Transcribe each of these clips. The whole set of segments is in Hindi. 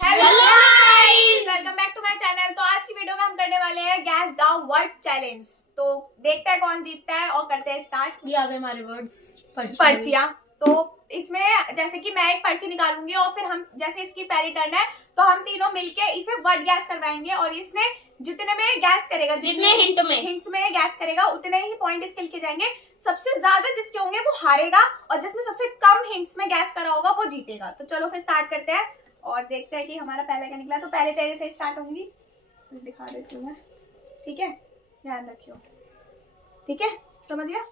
Hello guys, welcome back to my channel. तो आज की वीडियो में हम करने वाले हैं गैस द वर्ड चैलेंज। तो देखते हैं कौन जीतता है और करते हैं स्टार्ट। ये आ गए हमारे वर्ड्स पर्चियां। तो इसमें जैसे कि मैं एक पर्ची निकालूंगी और फिर हम जैसे इसकी पहली टर्न है तो हम तीनों मिलके इसे वर्ड गैस करवाएंगे और इसने जितने में गैस करेगा, जितने हिंट्स में गैस करेगा उतने ही पॉइंट इसके लिखे जाएंगे। सबसे ज्यादा जिसके होंगे वो हारेगा और जिसने सबसे कम हिंट्स में गैस करा होगा वो जीतेगा। तो चलो फिर स्टार्ट करते हैं और देखते हैं कि हमारा पहले क्या निकला। तो पहले तेरे से स्टार्ट होंगी, तो दिखा देती हूँ मैं, ठीक है? ध्यान रखियो, ठीक है? समझ गया?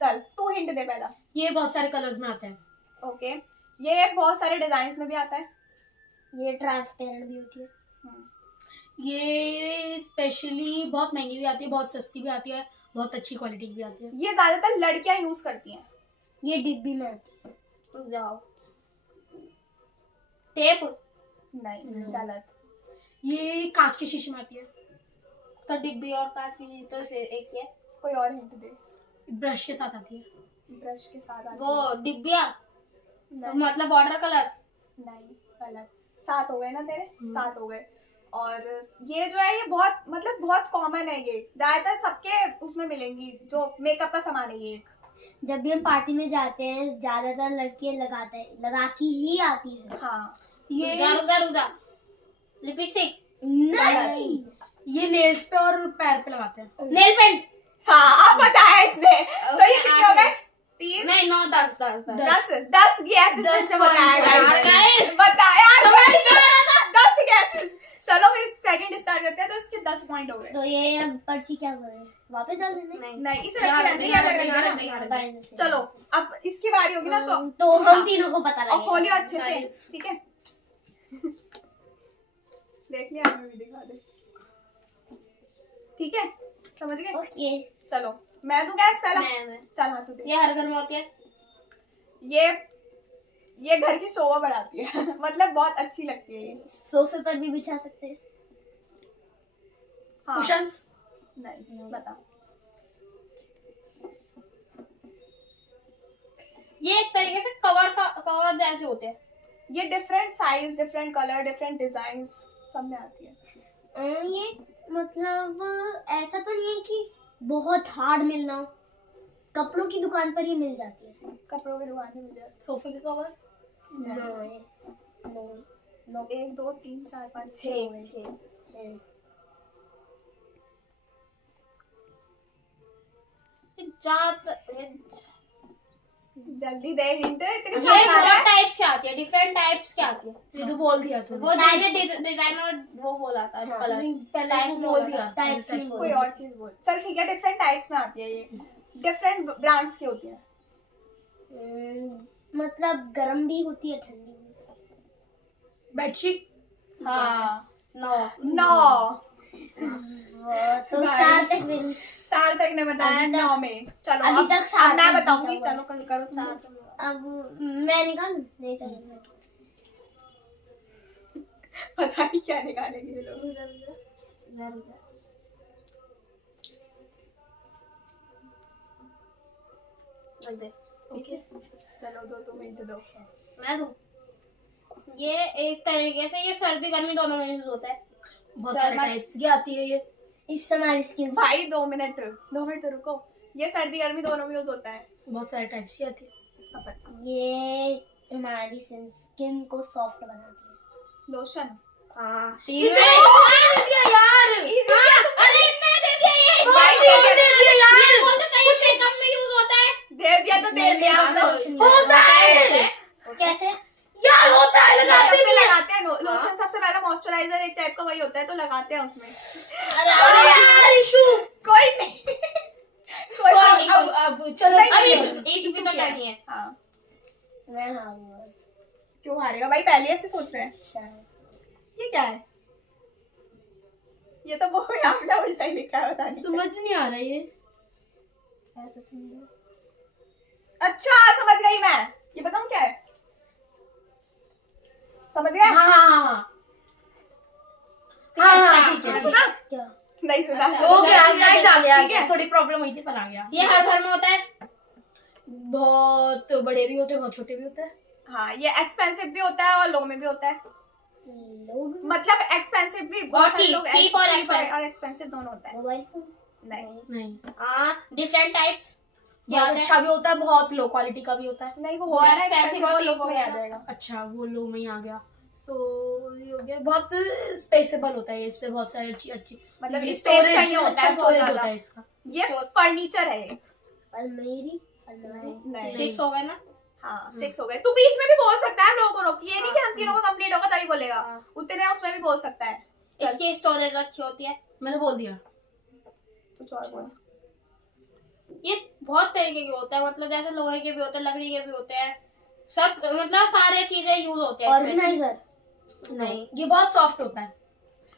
चल तू हिंट दे पहला। ये बहुत सारे कलर्स में आते हैं। ओके, ये बहुत सारे डिजाइन में भी आता है। ये ट्रांसपेरेंट भी होती है। ये स्पेशली बहुत महंगी भी आती है, बहुत सस्ती भी आती है, बहुत अच्छी क्वालिटी की भी आती है। ये ज्यादातर लड़कियां यूज करती हैं। ये डिब्बी में आती है। जाओ, टेप नहीं गलत। ये कांच के शीशे में आती है। तो डिब्बी और कांच की चीज तो फिर एक ही है। कोई और हिंट दे। ब्रश के साथ आती है। ब्रश के साथ आती वो है। डिब्बिया नहीं, मतलब वाटर कलर्स। नहीं गलत। 7 हो गए ना तेरे? 7 हो गए। और ये जो है ये बहुत मतलब बहुत कॉमन है। ये ज्यादातर सबके उसमें मिलेंगी, जो मेकअप का सामान है ये। जब भी हम पार्टी में जाते हैं ज्यादातर लड़कियां लगा के ही आती है। हाँ, ये लिपस्टिक नहीं, ये नेल्स पे और पैर पे लगाते हैं। Nail paint. हाँ अब बताया इसने। तो ये कितने हो गए? 3 नहीं 9 10 10 गैसेस इसने बताया। 10 गैसेस। चलो फिर सेकंड स्टार्ट करते हैं। तो इसके 10 पॉइंट हो गए। तो ये अब पर्ची क्या करें, वापस डाल देना? नहीं, इसे रखना। चलो अब इसकी बारी होगी ना, तो हम तीनों को पता और लगेगा। खोलियो अच्छे से, ठीक है? देख लिया, हमें भी दिखा दे, ठीक है? समझ गए? ओके। चलो मैं दूं गैस पहला। मैं चल हाँ तू दे। ये हर घर में होती है। ये घर की शोभा बढ़ाती है। मतलब बहुत अच्छी लगती है ये। सोफे पर भी बिछा सकते हैं। हाँ। कुशन्स। नहीं, बता। ये एक तरीके से कवर जैसे होते हैं। ये different size, different colour, different design सब में आती है। ये मतलब ऐसा तो नहीं है कि बहुत हार्ड मिलना हो, कपड़ों की दुकान पर ही मिल जाती है। कपड़ों की दुकान में मिल जाती सोफे के कवर। है। 1 2 3 4 5 6 हो गए। जल्दी दे हिंट। इतनी ये सारी बहुत टाइप्स की आती है, डिफरेंट टाइप्स की आती है। ये तो बोल दिया तूने। वो डिजाइन और वो बोला था कलर। नहीं, पहले Types वो में बोल होगा। दिया। Types में कोई और चीज बोल। चल ठीक है, डिफरेंट टाइप्स में आती है ये। डिफरेंट ब्रांड्स की होती है। मतलब गर्म भी होती है, ठंडी भी। बेडशीट। हाँ, 9 तो सार्थक ने बताया अभी तक- 9 में। चलो अभी अब तक सार्थक मैं जीता बताऊंगी। हुआ है। चलो कल करो तुम। अब मैं निकालूं? नहीं चलो। पता नहीं क्या निकालेंगे ये लोग। ठीक है, चलो दो, तुम हिंट दो। मैं दूं? ये एक तरीके से ये सर्दी गर्मी दोनों में यूज होता है। बहुत सारे टाइप्स की आती है ये। इससे हमारी स्किन भाई 2 मिनट तो रुको। ये सर्दी गर्मी दोनों में यूज होता है। बहुत सारे टाइप्स की आती है। ये हमारी स्किन को सॉफ्ट बनाती है। लोशन। हाँ, यार अरे इतना दे दिया ये। भाई, दे दिया यार। ये बोलते कहीं मेकअप में यूज होता है। दे दिया तो दे दिया। होता है। कैसे? यार होता है, लगाते भी लगाते हैं लोशन। सबसे पहला मॉइस्चराइजर एक टाइप का वही होता है, तो लगाते हैं उसमें। अरे यार इशू। कोई नहीं। कोई नहीं। अब चलो अब नहीं, इस तो करनी है। हाँ, मैं हारूंगा क्यों हारेगा भाई? पहले ऐसे सोच रहे हैं। शायद। ये क्या है? ये तो वो यहाँ पे वैसा ही लिखा है, बता नहीं। समझ नहीं आ रहा ये। अच्छा समझ गई मैं। ये बताऊँ क्या है? समझ गए? हाँ ठीक है। सुना? क्या? नहीं सुना। हो गया, गाइस आ गया, ठीक है। थोड़ी प्रॉब्लम हुई थी पर आ गया। ये हर घर में होता है। बहुत बड़े भी होते हैं, बहुत छोटे भी होते हैं। हाँ, ये एक्सपेंसिव भी होता है और लो में भी होता है। मतलब एक्सपेंसिव भी और बहुत सारे cheap, लोग cheap और cheap expensive। और एक्सपेंसिव दोनों होता है। मोबाइल फोन नहीं नहीं डिफरेंट टाइप्स बहुत अच्छा भी होता है, बहुत लो क्वालिटी का भी होता है। नहीं वो वो हो गया ना expensive एक्सपेंसिव और और cheap low हो में आ गया। जाएगा। अच्छा वो लो में ही आ गया। सो ये हो गया, बहुत स्पेसेबल होता है, इस पे बहुत सारी अच्छी अच्छी मतलब ये स्पेस storage- चाहिए होता अच्छा है बहुत storage होता ज्यादा। है इसका। ये फर्नीचर है ये। अलमारी अलमारी नहीं 6 हो गए ना। हाँ 6 हो गए। तू बीच में भी बोल सकता है, हम लोगों को रोक, ये नहीं कि हम तीनों का कंप्लीट होगा तभी बोलेगा, उतने उसमें भी बोल सकता है। इसकी स्टोरेज अच्छी होती है। मैंने बोल दिया। कुछ और बोल। ये बहुत तरीके के होते हैं, मतलब जैसे लोहे के भी होते हैं, लकड़ी के भी होते हैं, सब मतलब सारे चीजें यूज होते हैं इसमें। ऑर्गेनाइजर नहीं ये बहुत सॉफ्ट होता है।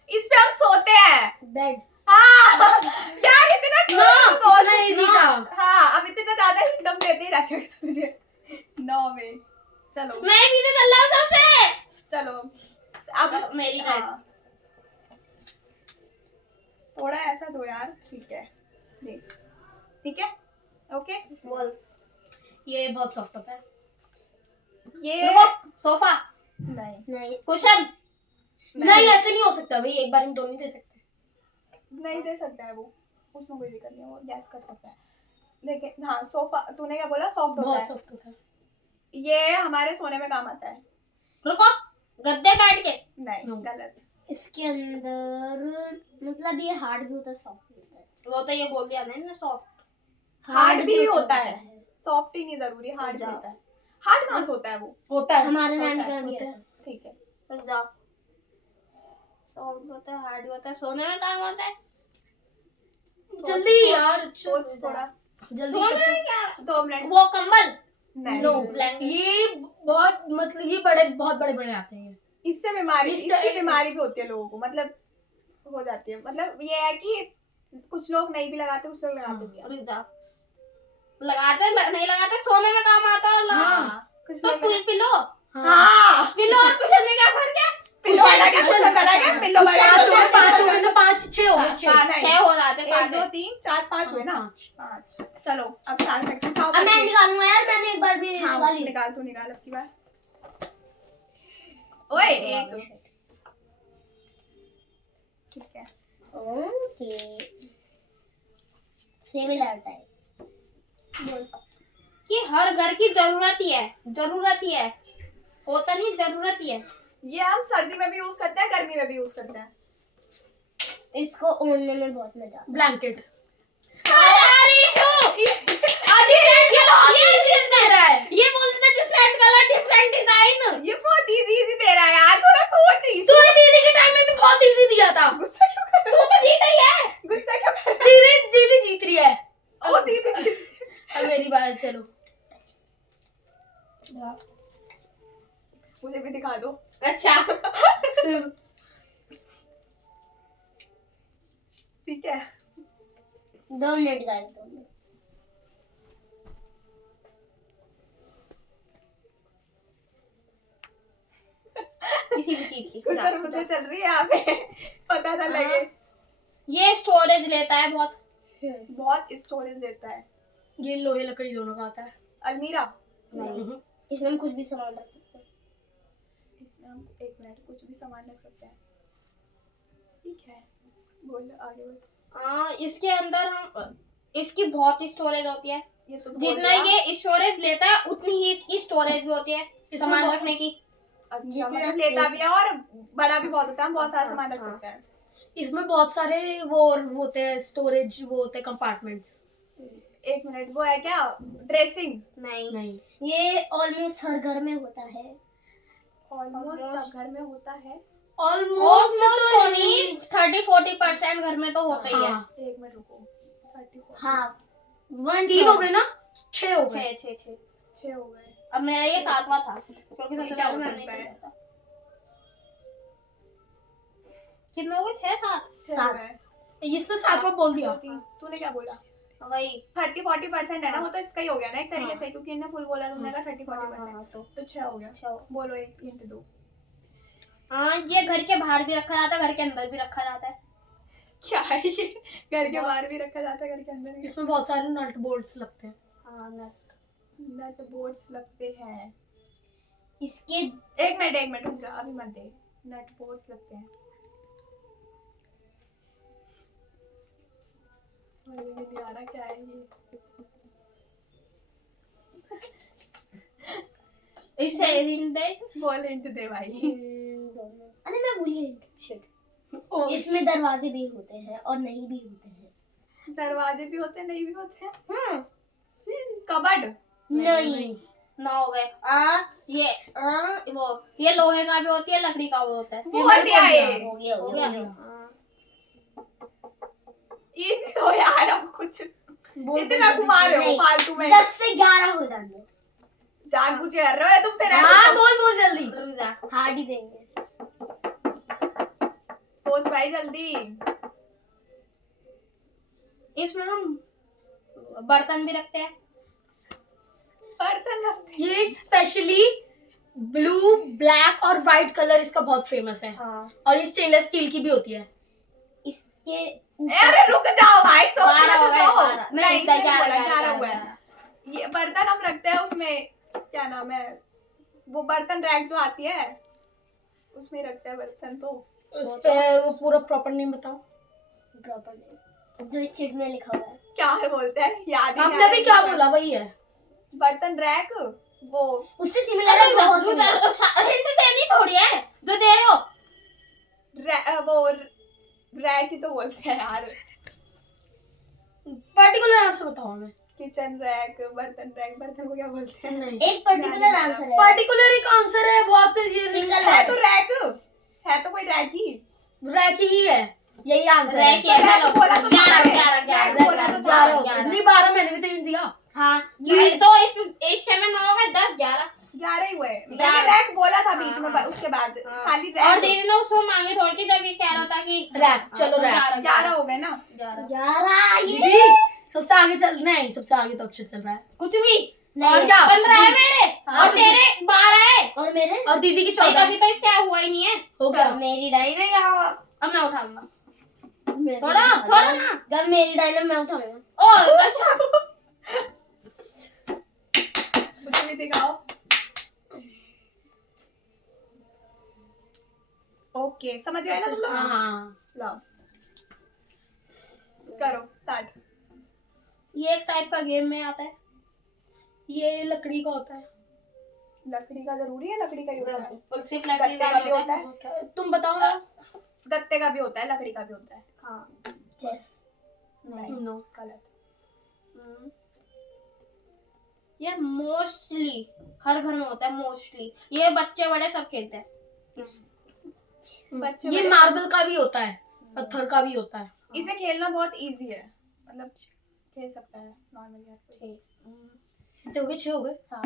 इस पे हम सोते हैं। बेड हाँ यार इतना बोल। इतना easy था। हाँ अब इतना ज्यादा हिंदम देते ही रहते हो तुझे। 9 में चलो मैं पीछे चल रहा हूँ सबसे। चलो अब मेरी हाँ। थोड़ा ऐसा दो यार, ठीक है देख, ठीक है ओके। बोल। ये बहुत सॉफ्ट होता है। ये रुको, सोफा, नहीं नहीं कुशन। नहीं ऐसे नहीं हो सकता भाई, एक बार में दो नहीं दे सकते। नहीं दे सकता है वो, उसमें कोई दिक्कत नहीं है, वो गैस कर सकता है। लेकिन हाँ सोफा, तूने क्या बोला, सॉफ्ट होता बहुत है। सॉफ्ट होता है। ये हमारे सोने में काम आता है। रुको, गद्दे बैठ के। नहीं No. गलत। इसके अंदर मतलब ये हार्ड भी होता है सॉफ्ट भी होता है वो तो ये बोल दिया ना सॉफ्ट। हार्ड भी होता है, सॉफ्ट ही नहीं जरूरी, हार्ड भी जा। होता है। हार्ड कहाँ से होता है वो? होता है हमारे होता नानी है, का भी होता है। ऐसा। ठीक है रुक जाओ। सॉफ्ट होता है, हार्ड होता है, सोने में काम आता है। जल्दी यार सोच थोड़ा, जल्दी सोने सोचो। में क्या? 2 मिनट। वो कंबल। नहीं नो blanket। ये बहुत मतलब ये बड़े बहुत बड़े बड़े आते हैं। इससे बीमारी, इस इसकी टाइप- बीमारी भी होती है लोगों को, मतलब हो जाती है। मतलब ये है कि कुछ लोग नहीं भी लगाते, कुछ लोग लगाते भी हैं। रुक जाओ। लगाते नहीं लगाते, सोने में काम आता है। हाँ कुछ तो लोग कोई पिलो, हाँ पिलो और पिलो में क्या फर्क है? पिल्लो अलग है, कुशन अलग है, पिल्लो अलग है। पाँच हो गए, पाँच हो गए ना, 5 6 हो गए, 6 नहीं। 6 हो जाते, 1 5 2 3 4 5 हुए ना, 5। चलो अब स्टार्ट करते हैं। खाओ अब मैं करके। निकालूंगा यार, मैंने एक बार भी हाँ निकाली निकाल, तू निकाल अब की बार। ओए एक, ठीक है ओके सिमिलर टाइप बोल। कि हर घर की जरूरत ही है, जरूरत ही है, होता नहीं, जरूरत ही है। ये हम सर्दी में भी यूज करते हैं, गर्मी में भी यूज करते हैं। इसको ओढ़ने में बहुत मजा आता ब्लैंकेट। ये बोलते थे डिफरेंट कलर, डिफरेंट डिजाइन। ये बहुत इजी दे रहा है यार, थोड़ा सोच ही। तूने दीदी के टाइम में भी बहुत इजी दिया था। गुस्सा क्यों कर तू तो जीता ही है। गुस्सा क्यों कर दीदी जीत रही है। ओ दीदी जी अब मेरी बात, चलो मुझे भी दिखा दो। अच्छा ठीक है 2 मिनट गाइस 2 मिनट किसी भी चीज की। गुस्सा मुझे चल रही है यहाँ पे, पता ना लगे। ये स्टोरेज लेता है बहुत। बहुत स्टोरेज देता है। ये लोहे लकड़ी दोनों का आता है। अलमीरा। इसमें हम कुछ भी सामान रख सकते हैं इसमें हम 1 मिनट कुछ भी सामान रख सकते हैं। ठीक है बोल आगे बोल। इसके अंदर हम, इसकी बहुत स्टोरेज होती है। ये तो बोल जितना दिया। ये स्टोरेज लेता है उतनी ही इसकी स्टोरेज भी होती है, इसमें सामान बहुत- रखने की। अच्छा जितना मतलब लेता space भी है और बड़ा भी बहुत होता है, हम बहुत सारा हाँ, सामान रख हाँ। सकते हैं। इसमें बहुत सारे वो होते हैं, स्टोरेज वो होते हैं, कंपार्टमेंट्स। 1 मिनट वो है क्या, ड्रेसिंग? नहीं, नहीं ये ऑलमोस्ट हर घर में होता है ऑलमोस्ट सब घर में होता है। ऑलमोस्ट तो नहीं, 30-40% घर में तो होता ही है। 1 मिनट रुको। 34 हाफ 3 हो गए ना, 6 हो गए। 6 6 हो गए। अब मेरा ये 7वां था, क्योंकि सबसे क्या हो पहले मैंने सकता है? किया था। कितने हो गए? 6-7। 6 हो गए। इसने 7वां बोल दिया। 2 3 तूने क्या बोला? वही 30-40% है ना, वो तो इसका ही हो गया ना एक तरीके हाँ। से, क्योंकि इन्हें फुल बोला, तुमने कहा 30-40%। तो तो 6 हो गया। 6। बोलो एक हिंट दो। ये घर के बाहर भी रखा जाता है, घर के अंदर भी रखा जाता है। क्या है ये? घर के बाहर भी रखा जाता है, घर के अंदर भी। इसमें बहुत सारे नट बोल्ट्स लगते हैं। नट बोल्ट्स लगते हैं। इसके 1 मिनट रुक जा, अभी मत दे। नट बोल्ट्स लगते हैं। और ये नहीं आ रहा क्या है ये। इससे हिंट दे। बोल हिंट दे भाई। दोनों। अरे मैं भूल गई शिट। ओ, इसमें दरवाजे भी होते हैं और नहीं भी होते हैं। दरवाजे भी होते हैं नहीं भी होते हैं। हाँ। कबर्ड। नहीं। 9 हो गए। वो ये लोहे का भी होती है, लकड़ी का भी होता है। बोल दिया ये। हो गया हो हो गया। गया। इजी तो यार, अब कुछ बोल इतना घुमा रहे हो नहीं। फालतू में। 10 से 11 हो जाएंगे। जानबूझ के कर रहे हो तुम फिर। हाँ बोल बोल जल्दी। रुक जा। हार्ड ही देंगे। सोच भाई जल्दी। इसमें हम बर्तन भी रखते हैं। बर्तन रखते हैं। ये स्पेशली ब्लू, ब्लैक और व्हाइट कलर इसका बहुत फेमस है। हाँ। और ये स्टेनलेस स्टील की भी होती है। इसके अरे रुक जाओ भाई, सोच 12 हो गए, 12 नहीं, नहीं, नहीं 11 बोला, 11 11 हुआ है। ये बर्तन हम रखते हैं उसमें, क्या नाम है वो बर्तन रैक जो आती है उसमें रखते हैं बर्तन। तो उस पे वो पूरा प्रॉपर नेम बताओ। प्रॉपर जो इस शीट में लिखा हुआ है। क्या बोलते हैं, याद ही आपने नहीं आ अभी रहा क्या बोला वही है। बर्तन रैक वो उससे सिमिलर है बहुत similar। हिंट देनी थोड़ी है जो दे रहे हो। वो रैक ही तो बोलते हैं यार। पर्टिकुलर आंसर बताओ हमें। किचन रैक, बर्तन को क्या बोलते हैं? नहीं, एक पर्टिकुलर आंसर है। पर्टिकुलर एक आंसर है, बहुत से ये सिंगल है है तो रैक, है तो कोई रैक ही। रैक ही है, यही आंसर है। रैक ही है। तो रैक चलो बोला तो 11 था। 11 रैक 11 बोला तो था। 11 11। नहीं 12, मैंने भी तो हिंट दिया। हाँ ये तो इस समय 9 हो गए, 10 11। 11 ही हुए। मैंने 11 रैक बोला था बीच में, हाँ, उसके बाद हाँ। खाली और रैक। दीदी ने उसको मांगी थोड़ी थी जब ये कह रहा था कि रैक, चलो रैक। 11 हो गए ना। 11 11 ये दीदी सबसे आगे चल, नहीं सबसे आगे तो अक्षर चल रहा है। कुछ भी। नहीं और क्या? 15 है मेरे हाँ। और तेरे 12 है। और मेरे और दीदी की भाई 14 कभी तो इसका हुआ ही नहीं है। हो गया। मेरी डायरी में यहाँ अब मैं उठा लूंगा। मेरे छोड़ो को छोड़ो ना। जब मेरी डायरी में उठाऊंगा। ओ अच्छा। मुझे भी दिखाओ। ओके, समझ गए ना तुम लोग? हाँ, लाओ करो स्टार्ट। ये एक टाइप का गेम में आता है। ये लकड़ी का होता है। लकड़ी का जरूरी है, लकड़ी का ही होता है। सिर्फ गत्ते लकड़ी का का भी होता होता है। है, तुम बताओ ना। गत्ते का भी होता है, लकड़ी का भी होता है। हाँ। चेस नहीं, नो। गलत। ये मोस्टली हर घर में होता है। मोस्टली ये बच्चे बड़े सब खेलते हैं। बच्चे ये बड़े मार्बल का भी होता है, पत्थर का भी होता है। इसे खेलना बहुत इजी है, मतलब खेल सकता है नॉर्मली हर कोई। कितने हो गए? 6 हो गए। हाँ,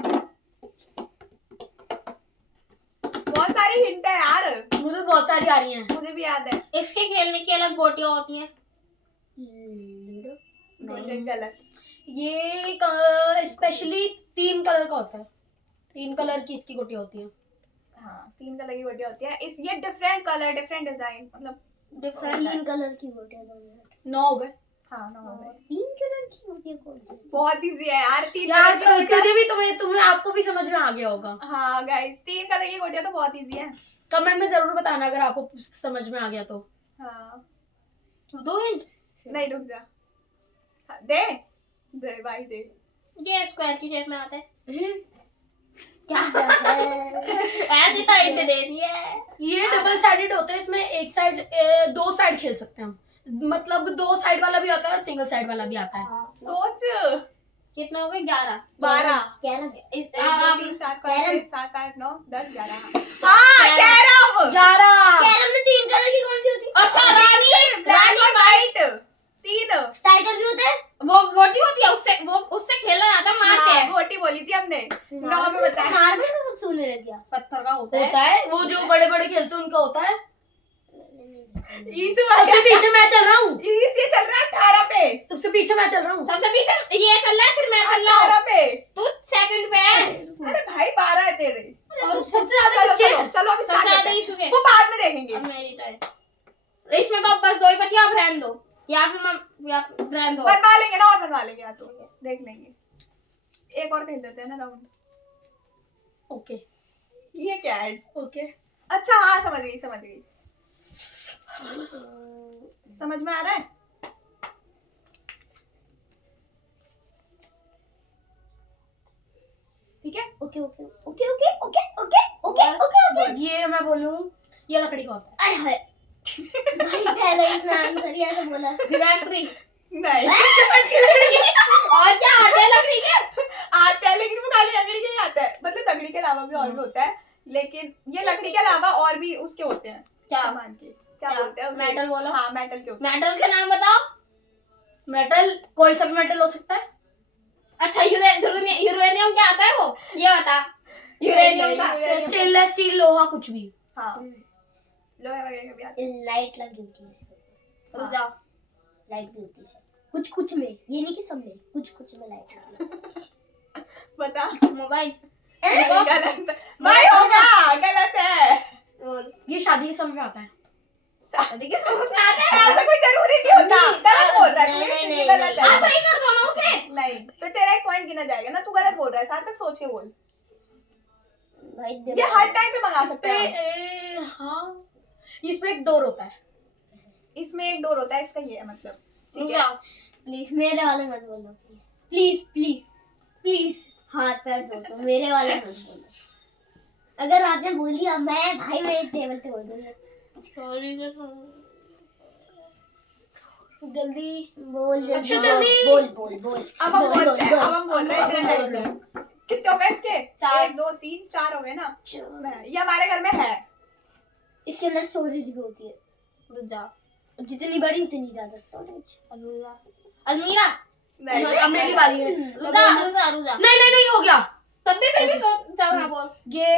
बहुत सारी हिंट है यार, मुझे बहुत सारी आ रही हैं। मुझे भी याद है। इसके खेलने की अलग गोटियां होती हैं। गलत। ये स्पेशली 3 कलर का होता है। 3 कलर की इसकी गोटियां होती हैं। हाँ, 3 कलर की गोटियां होती है। इस ये डिफरेंट कलर, डिफरेंट डिजाइन, मतलब डिफरेंट। 3 कलर की गोटियां दोनों। 9 हो गए। हाँ ना हो गए। 3 कलर की गोटियां कौन सी? बहुत इजी है यार, 3 यार कलर की गोटियां। तुझे भी, तुम्हें आपको भी समझ में आ गया होगा। हाँ गाइस, 3 कलर की गोटियां तो बहुत इजी है। कमेंट में जरूर बताना अगर आपको समझ में आ गया तो। हाँ, 2 हिंट। नहीं रुक जा। हाँ, दे दे भाई दे। ये स्क्वायर की शेप में आता है। क्या है? ऐसी साइड दे दी है। ये डबल साइडेड होते हैं, इसमें एक साइड 2 साइड खेल सकते हैं हम। मतलब 2 साइड वाला भी आता है और सिंगल साइड वाला भी आता है। सोच। कितना हो गए? 11। 12 क्या ना? 1 2 3 4 5 कैरम। 6 7 8 9 10 11। हाँ, कैरम। 11। कैरम में 3 कलर की कौन सी होती है? अच्छा रानी। ब्लैक और व्हाइट 3। स्ट्राइकर भी होता है? वो गोटी होती है, उससे खेला जाता है, मारते हाँ, हैं। गोटी बोली थी हमने। 9 में बताया। मार्बल का कुछ सुनने लग गया। पत्थर का होता होता है, वो जो बड़े बड़े खेलते हैं उनका होता है। ईशु सबसे पीछे मैं चल रहा हूँ। ये चल रहा है 18 पे। सबसे पीछे मैं चल रहा हूँ। सबसे पीछे ये चल रहा है, फिर मैं चल रहा हूँ। 18 पे। तू सेकंड पे है। अरे भाई 12 है तेरे। और सबसे ज्यादा चलो किसके? चलो चलो, अभी सबसे start ज्यादा करते हैं। इशू के। वो बाद में देखेंगे। अब मेरी टर्न। इसमें तो बस 2 ही बचे, अब रहने दो या फिर रहने दो। बनवा लेंगे ना, और बनवा लेंगे या तो देख लेंगे। एक और खेल लेते हैं ना राउंड। ओके ये क्या है? ओके। अच्छा हाँ समझ गई समझ में आ रहा है। ठीक है okay okay okay okay okay okay okay okay बोल। ये मैं बोलूं, ये लकड़ी का होता आय हाय भाई पहले इसने आंसर ही ऐसे बोला। ज्योमेट्री नहीं और क्या आते हैं लकड़ी के? आता है लेकिन वो खाली लकड़ी के ही आता है, मतलब लकड़ी के अलावा भी और भी होता है, लेकिन ये लकड़ी के अलावा और भी उसके होते हैं क्या? सामान के, क्या क्या? बोलते हैं उसे? मेटल बोलो। हाँ मेटल के होते मेटल के नाम बताओ। है। मेटल कोई सा भी मेटल हो सकता है। अच्छा यूरेनियम क्या आता है वो? ये बता। यूरेनियम का यूरेनियम। स्टेनलेस स्टील, लोहा, कुछ भी। हैं। हाँ लोहे वगैरह के भी आते लाइट लगी होती है इसके रुक जाओ। लाइट भी होती है कुछ कुछ में, ये नहीं कि सब में, कुछ कुछ में लाइट होती है। हैं। बता मोबाइल। नहीं, गलत भाई होगा, गलत है। बोल। ये शादी के समय में आता है। शादी के समझ में आता है? ऐसा कोई जरूरी नहीं होता, गलत बोल रहा है नहीं, तू, नहीं, ये नहीं, गलत नहीं। है। अच्छा ही कर दो ना उसे। नहीं फिर तेरा एक पॉइंट गिना जाएगा ना, तू गलत बोल रहा है, सार्थक सोच के बोल। भाई ये हर टाइम पे मंगा इस सकते पे हैं हम। हाँ, इसमें एक डोर होता है। इसमें एक डोर होता है, इसका ये है मतलब। रुक ठीक है जाओ। प्लीज मेरे वाले मत बोलो प्लीज प्लीज प्लीज प्लीज हाथ पैर जोड़ दो, मेरे वाले मत बोलो। अगर आपने बोल दिया मैं भाई मेरे टेबल पे बोल दूंगा। सॉरी जल्दी बोल अच्छा, जल्दी जल्दी। बोल बोल बोल अब हम बोल, बोलते हैं, बोल, अब हम बोल रहे हैं, इतना टाइम है। कितने हो गए इसके? चार। 1 2 3 4 हो गए ना। बोल। ये हमारे घर में है। इसके अंदर स्टोरेज भी होती है, रुक जाओ। जितनी बड़ी उतनी ज्यादा स्टोरेज। अलमीरा। नहीं अब मेरी बारी है। रुक जा। नहीं नहीं नहीं, हो गया। तब भी फिर भी चल हाँ बोल। ये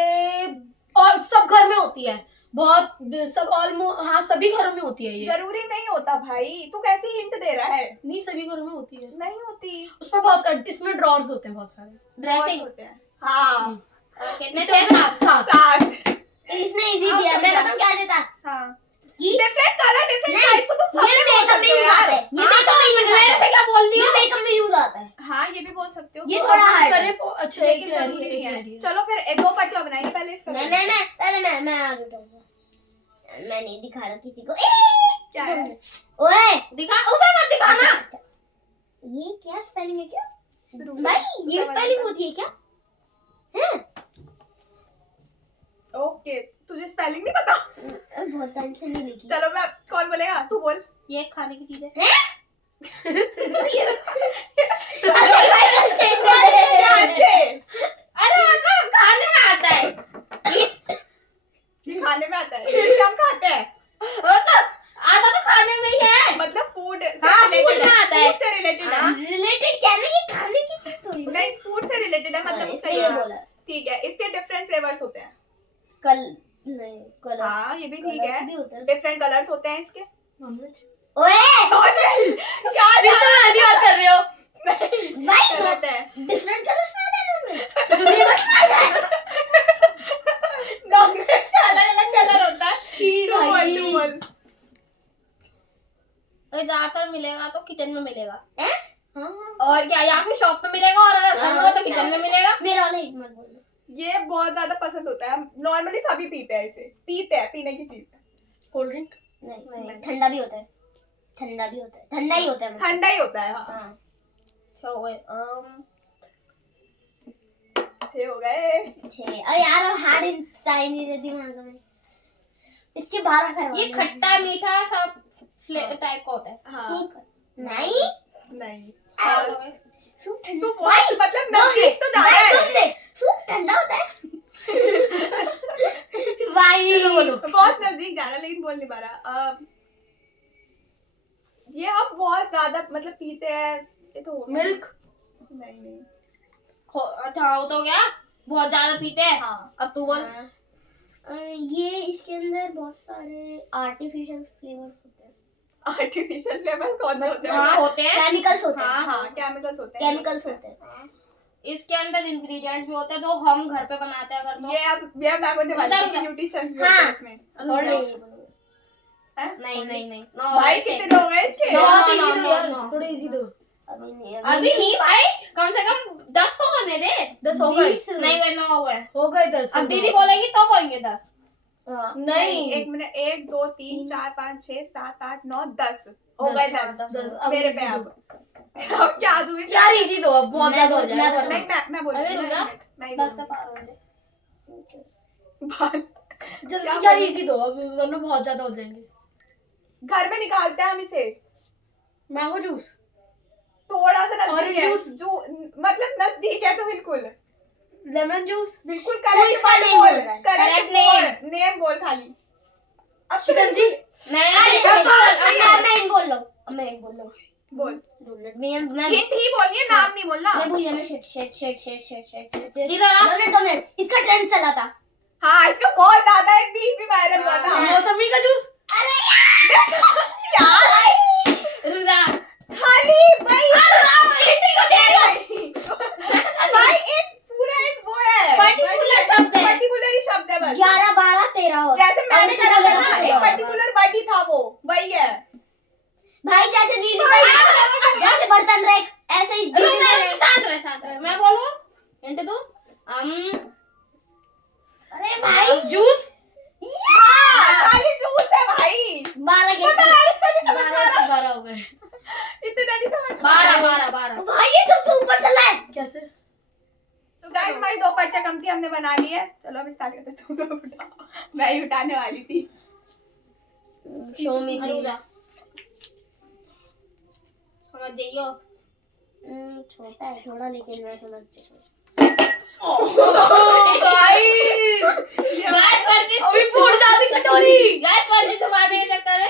और सब घर में होती है, बहुत सब ऑलमोस्ट, हाँ सभी घरों में होती है ये। जरूरी नहीं होता भाई, तू कैसी हिंट दे रहा है? नहीं, सभी घरों में होती है। नहीं होती। उसमें इसमें ड्रॉर्स होते हैं बहुत सारे। ड्रेसिंग। होते हैं हाँ। कितने थे? 7। 7। इसने इजी हाँ, दिया, मैं समझा। बताऊं क्या देता हाँ कि डिफरेंट कलर डिफरेंट नहीं, साइज तो तुम ये सबने बोल मेकअप में सकते हो यूज आता यार। है, ये हाँ, मेकअप में यूज मैं आता ऐसे है, क्या बोल रही ये हूँ? मेकअप में यूज आता है। हाँ ये भी बोल सकते हो। ये तो थोड़ा अब hard है। करे अच्छा, एक लेकिन रह रही जरूरी है, नहीं एक है। रह रही है। चलो फिर 2 पर्चा बनाएंगे पहले इसका। मैं पहले मैं आ जाऊंगा। मैं नहीं दिखा रहा किसी को। क्या है? ओए दिखा उसे मत दिखाना। अच्छा, ये क्या स्पेलिंग है क्या रुक भाई? जा। ये समझ स्पेलिंग गया। होती है क्या? हैं? ओके तुझे स्पेलिंग नहीं पता? बहुत टाइम से नहीं लिखी। चलो मैं कौन बोलेगा? तू बोल। ये खाने की चीज है। अरे मतलब खाने में आता है। ये खाने में आता है, ये हम खाते हैं, वो तो आता तो खाने में ही है। मतलब फूड हाँ, food में आता है। फूड से रिलेटेड है। रिलेटेड क्या नहीं, ये खाने की चीज थोड़ी ना। नहीं फूड से रिलेटेड है, मतलब उसका इसने ये ये बोला ठीक है। इसके डिफरेंट फ्लेवर्स होते हैं। कल नहीं कलर्स। हाँ ये भी ठीक है, भी होता है। डिफरेंट कलर्स होते हैं इसके। नॉनवेज। ओए क्या ऐसी बात कर रहे हो? नहीं भाई गलत है। डिफरेंट कलर्स में आता है ना। नॉनवेज का अलग-अलग कलर होता है। तू बोल तू बोल। ज्यादातर मिलेगा तो किचन में मिलेगा। हाँ और क्या, या फिर शॉप पे मिलेगा, और अगर खाना हो तो किचन में मिलेगा। मेरा वाला हिट मत बोलो। ये बहुत ज्यादा पसंद होता है, नॉर्मली सभी पीते हैं इसे, पीते हैं, पीने की चीज है। Cold drink. नहीं ठंडा भी होता है, ठंडा भी होता है, ठंडा ही होता है मतलब। ठंडा ही होता है। हाँ हाँ 6 हो गए। अरे यार अब हार्ड इंस्टाइन नहीं रहती दिमाग में। इसके 12 करवा ये खट्टा मीठा सब टाइप का होता है। हाँ। सूप। नहीं नहीं सूप ठंडा। तू बहुत मतलब नजदीक तो जा रहा है। सूप ठंडा होता है। भाई चलो बोलो। बहुत नजदीक जा रहा है लेकिन बोल नहीं पा रहा। ये हम बहुत ज्यादा मतलब पीते हैं, ये तो होगा। मिल्क। नहीं नहीं अच्छा हो तो गया, बहुत ज्यादा पीते हैं। हाँ अब तू बोल। ये इसके अंदर बहुत सारे आर्टिफिशियल फ्लेवर्स होते हैं, आर्टिफिशियल फ्लेवर कौन से होते हैं? हाँ होते हैं। केमिकल्स होते हैं। हाँ केमिकल्स होते हैं। केमिकल्स होते हैं। इसके अंदर इंग्रेडिएंट्स भी होते हैं जो हम घर पे बनाते हैं अगर तो। ये मैं बोलने वाली थी कि न्यूट्रिशंस भी होते हैं इसमें। और नहीं, नहीं नहीं नहीं भाई कितने हो गए इसके? बहुत थोड़ा easy easy दो दो यार, यार, थोड़ा easy दो। अभी नहीं अभी नहीं भाई, कम से कम 10 तो होने दे। 10 हो गए। 20 नहीं भाई 9 हुए। हो गए 10। अब दीदी बोलेगी तो होंगे 10। हाँ, नहीं 1 मिनट, 1 2 3 4 5 6 7 8 9 10 हो गए 10। 10 अब मेरे easy पे दो। अब क्या दूं इसे? यार इजी दो, अब बहुत मैं ज्यादा हो बोल- जाएगा। मैं नहीं मैं बोलूंगी अबे ना, रुक जा। 1 मिनट, मैं ही 10 से बोलूंगी। पार हो जाए। क्या जल्दी यार बोलूं? इजी दो, अब वरना बहुत ज्यादा हो जाएंगे। घर में निकालते हैं हम इसे, मैंगो जूस, थोड़ा सा नजदीक Orange है, juice? जो मतलब नजदीक है तो बिल्कुल लेमन जूस, बिल्कुल कोई करेक्ट इसका बोल, name बोल रहा है। करेक्ट Correct बोल, नेम बोल खाली। अब शिकंजी, मैं मैं बोल रहा हूँ, बोल, 2 मिनट मैं हिंट ही बोलनी है, नाम नहीं बोलना। मैं भूल गया ना। शिट इधर आ। 2 मिनट इसका ट्रेंड चला था। हाँ इसका बहुत ज्यादा एक बीच भी वायरल हुआ था। मौसमी का जूस, यार रुदा खाली भाई भाई एक पूरा एक वो है, Particular शब्द है। पर्टिकुलर ही शब्द है बस। 11 12 13 हो। जैसे मैंने और करा था ना, बोलेगा एक तो पर्टिकुलर वर्ड ही था वो, वही है। भाई जैसे दीदी जैसे बर्तन रैक ऐसे ही रुदा शांत रहे मैं बोलूं हिंट दूं अरे भाई जूस, हाँ, खाली जूस है भाई। 12 के पता है, इतना नहीं समझ 12 से 12 हो गए इतना नहीं समझ 12 भाई ये सबसे ऊपर चला है। कैसे? तो गाइस हमारी 2 पर्चा कम थी, हमने बना ली है। चलो अब स्टार्ट करते हैं। तुम लोग उठाओ, मैं ही उठाने वाली थी। शो मी रुदा प्लीज। समझ जाइयो छोटा है थोड़ा लेकिन मैं समझ चुका गैस पर के अभी फूट जाती कटोरी। गैस पर के छुपाने के चक्कर में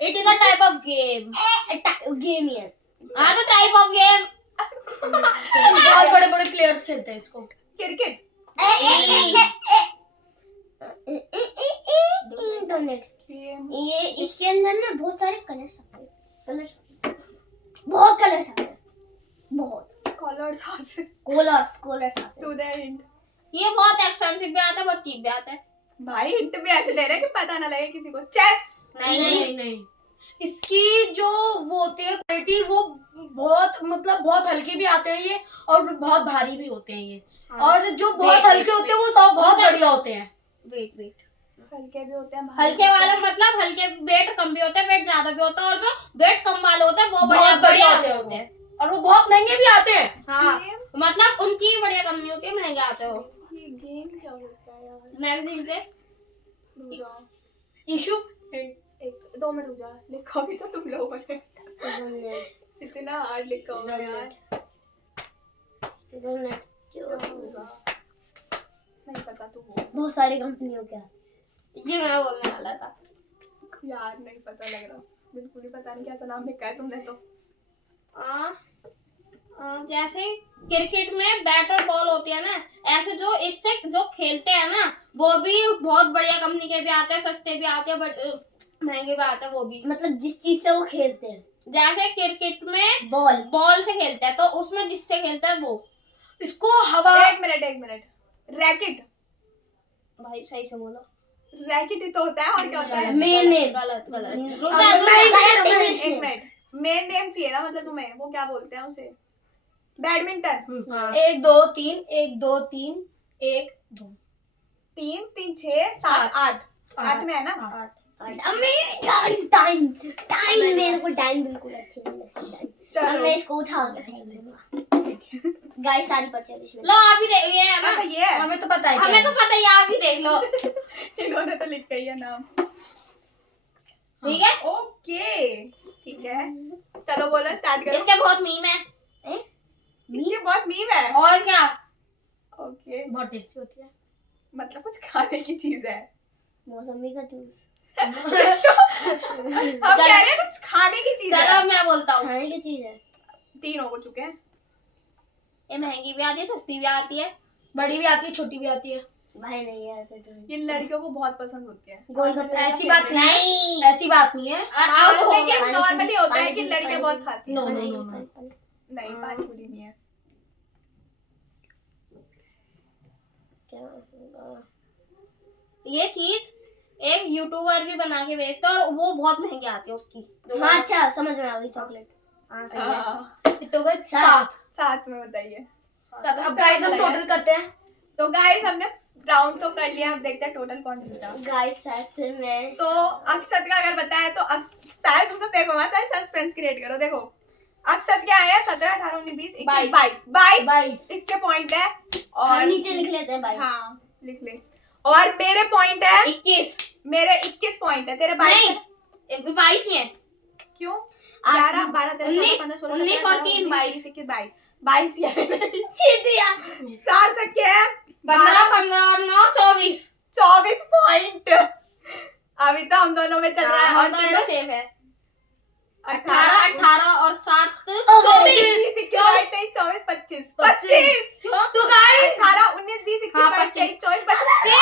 it is a type of game हूँ। गेम ही है। हाँ तो टाइप ऑफ गेम बहुत बड़े बड़े प्लेयर्स खेलते हैं इसको। क्रिकेट। 2 मिनट। ये इसके अंदर ना बहुत सारे कलर्स आते हैं। बहुत कलर्स आते हैं। बहुत कलर्स आते कलर्स आते हैं। To the hint. ये बहुत एक्सपेंसिव भी आता है बहुत चीप भी आता है भाई हिंट भी ऐसे ले रहे हैं कि पता ना लगे किसी को। चेस। नहीं इसकी जो वो होती है क्वालिटी, वो बहुत मतलब बहुत हल्के भी आते हैं ये, और बहुत भारी भी होते हैं ये। और जो बहुत Wait, हल्के होते हैं वो सब बहुत बढ़िया होते हैं। वेट हल्के भी होते हैं, भारी हल्के भी वाले होते हैं। मतलब हल्के वेट कम भी होते हैं वेट ज्यादा भी होता है और जो वेट कम वाले होते हैं वो बहुत बढ़िया बढ़िया बढ़िया होते हैं और वो बहुत महंगे भी आते हैं। हाँ गेम? मतलब उनकी बढ़िया कंपनी होती है महंगे आते हो ये गेम क्या होता है यार? मैगजीन से रुक जाओ, इशू, 2 मिनट रुक जा। लिखा भी तो तुम लोगों ने, 2 मिनट। इतना हार्ड लिखा होगा यार। 2 मिनट। नहीं पता तू वो बहुत सारी कंपनियों का ये मैं बोलने वाला था यार, नहीं पता लग रहा, बिल्कुल ही पता नहीं कैसा नाम लिखा है तुमने तो। जैसे क्रिकेट में बैट और बॉल होती है ना, ऐसे जो इससे जो खेलते हैं ना वो भी बहुत बढ़िया कंपनी के भी आते हैं, सस्ते भी आते हैं बट महंगे भी आते हैं वो भी। मतलब जिस चीज से वो खेलते हैं। जैसे क्रिकेट में बॉल। बॉल से खेलते हैं तो उसमें जिससे खेलता है वो। इसको हवा, 1 मिनट। रैकेट। भाई सही से बोलो। रैकेट ही तो होता है, और क्या होता है? Main name. गलत हम्म। रुका एक मिनट, मेन नेम चाहिए ना, मतलब तुम्हें वो क्या बोलते हैं उसे? बैडमिंटन। 1 2 3 1 2 3 1 2 3 3 6 7 8 8 में है ना? 8। गाइस टाइम मेरे को टाइम बिल्कुल अच्छी नहीं लगती। अब चलो मैं इसको उठा के फेंक दूंगा। गाइस सारी पर्चे बीच में। लो आप ही देख, ये है ना अच्छा ये है, हमें तो पता है क्या हमें तो है। पता ही है, आप ही देख लो इन्होंने तो लिखा ही है नाम। ठीक है। ओके ठीक है, चलो बोलो, स्टार्ट करो। इसके बहुत मीम है इसके बहुत मीम है। और क्या। ओके, बहुत टेस्टी होती है। मतलब कुछ खाने की चीज है। मौसमी का जूस। हम कह रहे हैं कुछ खाने की चीज चलो है। अब मैं बोलता हूँ। खाने की चीज है। 3 हो चुके हैं। ये महंगी भी आती है सस्ती भी आती है। बड़ी भी आती है, छोटी भी आती है। भाई नहीं है ऐसे तो। ये लड़कियों को बहुत पसंद होती है। गोलगप्पे ऐसी बात नहीं है, नहीं ऐसी बात नहीं है। अब हो लेकिन गया। नॉर्मली होता है कि पानी पूरी, लड़कियां पानी बहुत पूरी। खाती हैं। नो, नो, नहीं, नो, नो। नहीं पानी पूरी नहीं है। क्या होगा? ये चीज एक यूट्यूबर भी बना के बेचता है और वो बहुत महंगी आती है उसकी। हाँ अच्छा समझ में आ गई। चॉकलेट। हाँ सही है। हाँ, कितने हो गए? 7। 7 में बताइए। अब गाइस हम टोटल करते हैं। तो गाइस हमने राउंड तो कर लिया, अब देखते हैं टोटल कौन जीता। गाइस ऐसे में तो अक्षत का अगर बताया तो पहले तुम सब देखो मत, सस्पेंस क्रिएट करो। देखो अक्षत क्या है, 17, 18, 19, 20, 21, 22, 22 इसके पॉइंट है। और और नीचे लिख लेते हैं भाई। हाँ लिख ले। और मेरे पॉइंट है, 21 मेरे 21 पॉइंट है, तेरे 22 है। नहीं 22 ही है। क्यों? आप 11, 12, 13, 14, 15, 16, 19 17, और 3, 22, 22 ही है। चीटिया। सार्थक क्या है? 15, 15 और 9, 24। 24 पॉइंट। अभी तो हम दोनों में चल रहा है। हम और दोनों तेरे सेफ है। 18, 18 और 7, 24, 24, 25, 25। क्यों? तो गाइस 18, 19, 20, 21, हाँ, 22, 24, 25।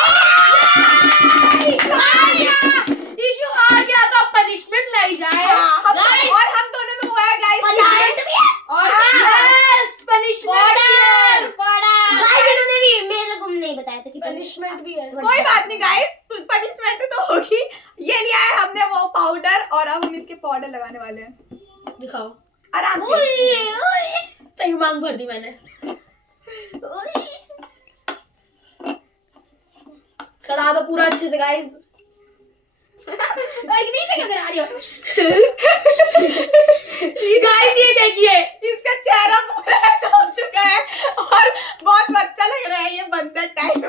इशू हार गया तो पनिशमेंट लाई जाए। Guys! और हम दोनों में हुआ है गाइस। पनिशमेंट भी है। और क्या? यस पनिशमेंट गाइस इन्होंने भी मेरे को नहीं बताया था कि पनिशमेंट भी है। कोई बात नहीं गाइस, पनिशमेंट तो होगी। ये लिया है हमने वो पाउडर, और अब हम इसके पाउडर लगाने वाले हैं। दिखाओ। आराम से। तेरी मांग भर दी मैंने। सड़ा दो पूरा अच्छे से गाइस। गाइस ये देखिए इसका चेहरा पूरा ऐसा हो चुका है और बहुत अच्छा लग रहा है ये बंदर टाइप